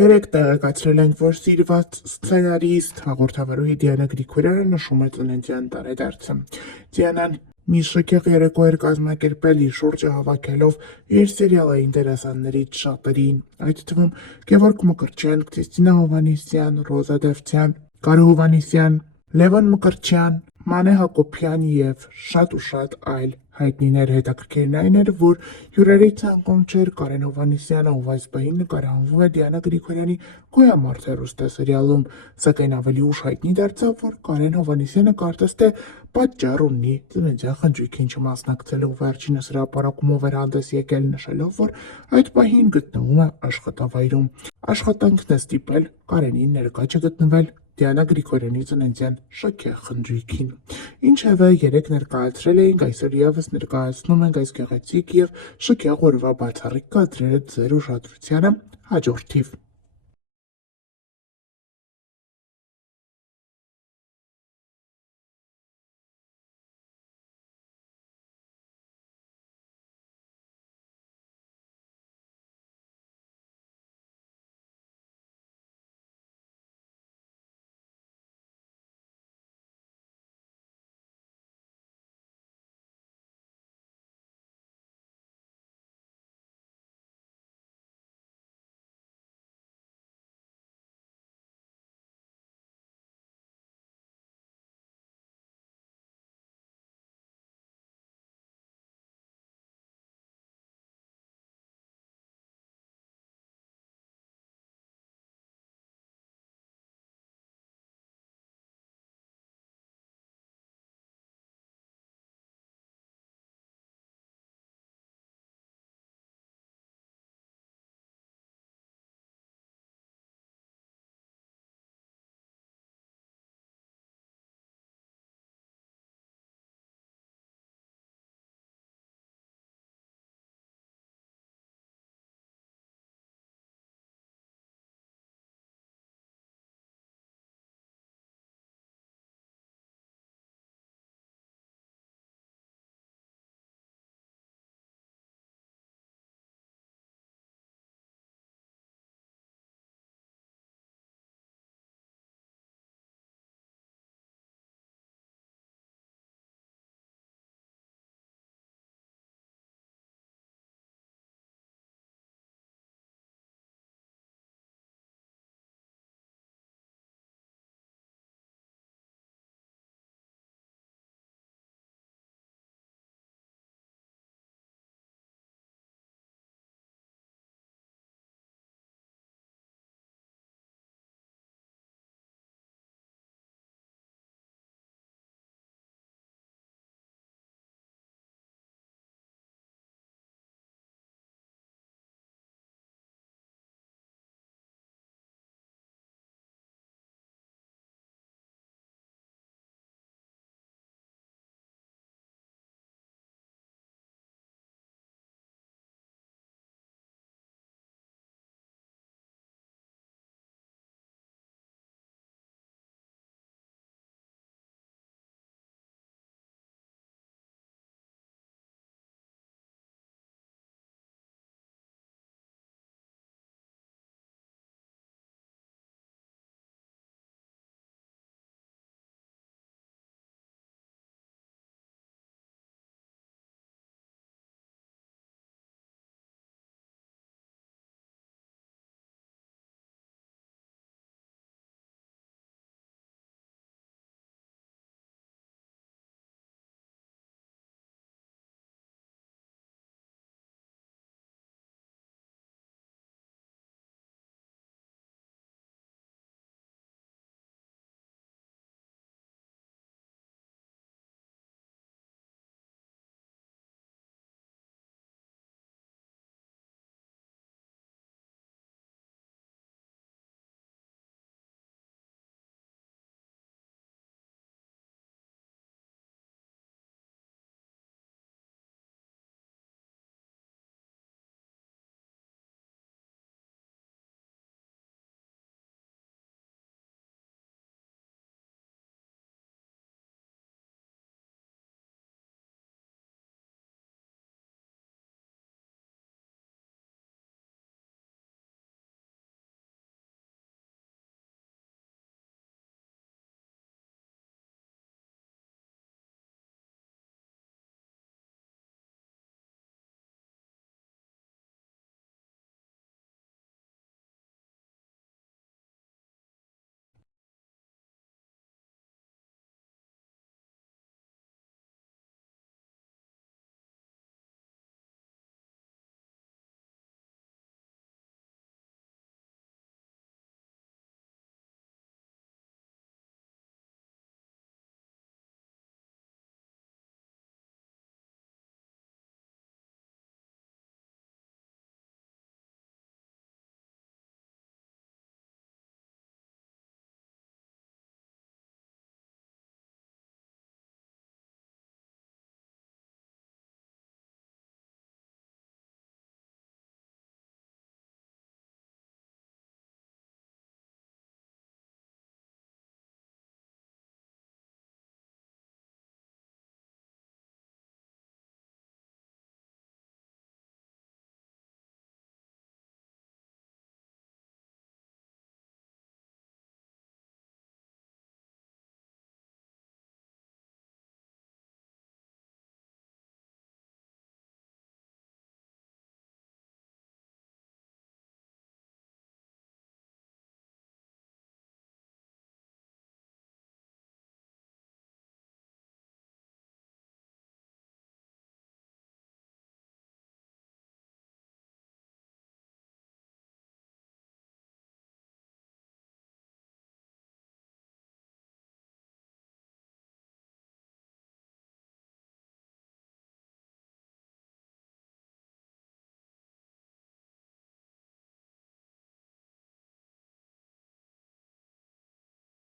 Երեք տեղեկացրել ենք, որ սիրված սցենարիստ հաղորդավարուհի Դիանա Գրիգորյանը նշում է ծննդյան տարեդարձը։ Դիանան մի շքեղ երեկո էր կազմակերպել իր շուրջը հավաքելով իր սերիալային դերասաններից շատերին, այդ թվում Գևորգ Մկրտչյան, Քրիստինա Հովհաննիսյան, Ռոզա Դավթյան, Կարո Հովհաննիսյան, Լևոն Մկրտչյան, Մանե Հակոբյան և շատ այլ հայտնիներ։ Հետաքրքիրն այն էր, որ հյուրերի ցանկում չէր Կարեն Հովհաննիսյանը, ով այս պահին նկարահանվում է Դիանա Գրիգորյանի «Գոյամարդ» հեռուստասերիալում, սակայն ավելի ուշ հայտնի դարձավ, որ Կարեն Հովհաննիսյանը կարծես թե պատճառ ունի ծննդյան խնջույքին չմասնակցելու։ Վերջինս հրապարակումով էր հանդես եկել, նշելով, որ այդ պահին գտնվում է աշխատավայրում։ Աշխատանքն է ստիպել Կարենին ներկա չգտնվել Դիանա Գրիգորյանի ծննդյան շքեղ խնջույքին։ Ինչևէ, երեկ ներկայացրել էինք, այսօր ևս ներկայացնում ենք այս գեղեցիկ և շքեղ օրվա բացառիկ կադրերը ձեր ուշադրությանը հաջորդ թիվ։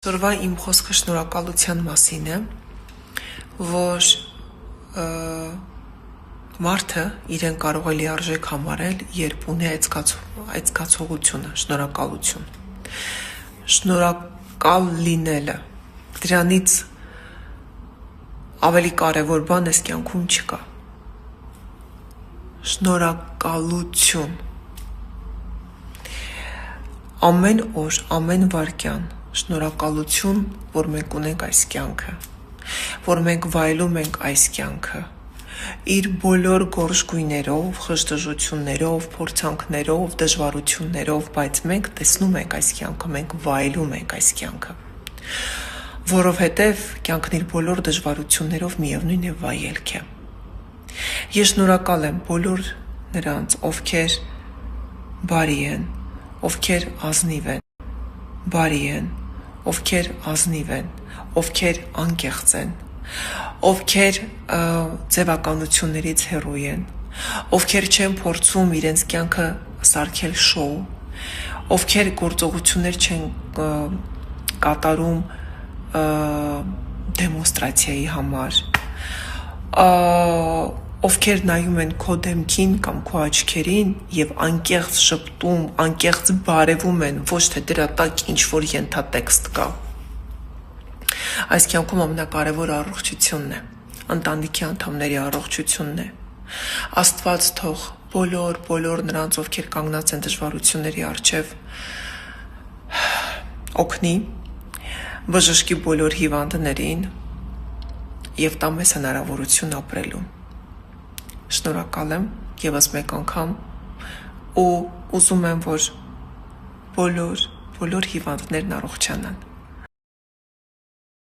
Այսօրվա իմ խոսքը շնորհակալության մասին է, որ մարդը իրեն կարող է լիարժեք համարել, երբ ունի այդ զգացողությունը, շնորհակալություն։ Շնորհակալ լինելը, դրանից ավելի կարևոր բան այս կյանքում չկա։ Շնորհակալություն։ Ամեն օր, ամեն վայրկյան շնորհակալություն, որ մենք ունենք այս կյանքը, որ մենք վայելում ենք այս կյանքը, իր բոլոր գորշգույներով, խժդժություններով, փորձանքներով, դժվարություններով, բայց մենք տեսնում ենք այս կյանքը, մենք վայելում ենք այս կյանքը, որովհետև կյանքն իր բոլոր դժվարություններով միևնույն է վայելք է։ Ես շնորհակալ եմ բոլոր նրանց, ովքեր բարի են, ովքեր ազնիվ են, բարի են, ովքեր ազնիվ են, ովքեր անկեղծ են, ովքեր ձևականություններից հեռու են, ովքեր չեն փորձում իրենց կյանքը սարքել շոու, ովքեր գործողություններ չեն կատարում դեմոնստրացիայի համար, ովքեր նայում են քո դեմքին կամ քո աչքերին եւ անկեղծ շփտում, անկեղծ բարևում են, ոչ թե դրա տակ ինչ-որ ենթատեքստ կա։ Այս կյանքում ամենակարևորը առողջությունն է, ընտանիքի անդամների առողջությունն է։ Աստված թող բոլոր նրանց, ովքեր կանգնած են դժվարությունների առջև, օգնի, բժշկի բոլոր հիվանդներին եւ տա մեզ հնարավորություն ապրելու։ Շնորհակալ եմ եւս մեկ անգամ ու ուզում եմ, որ բոլոր հիվանդներն առողջանան։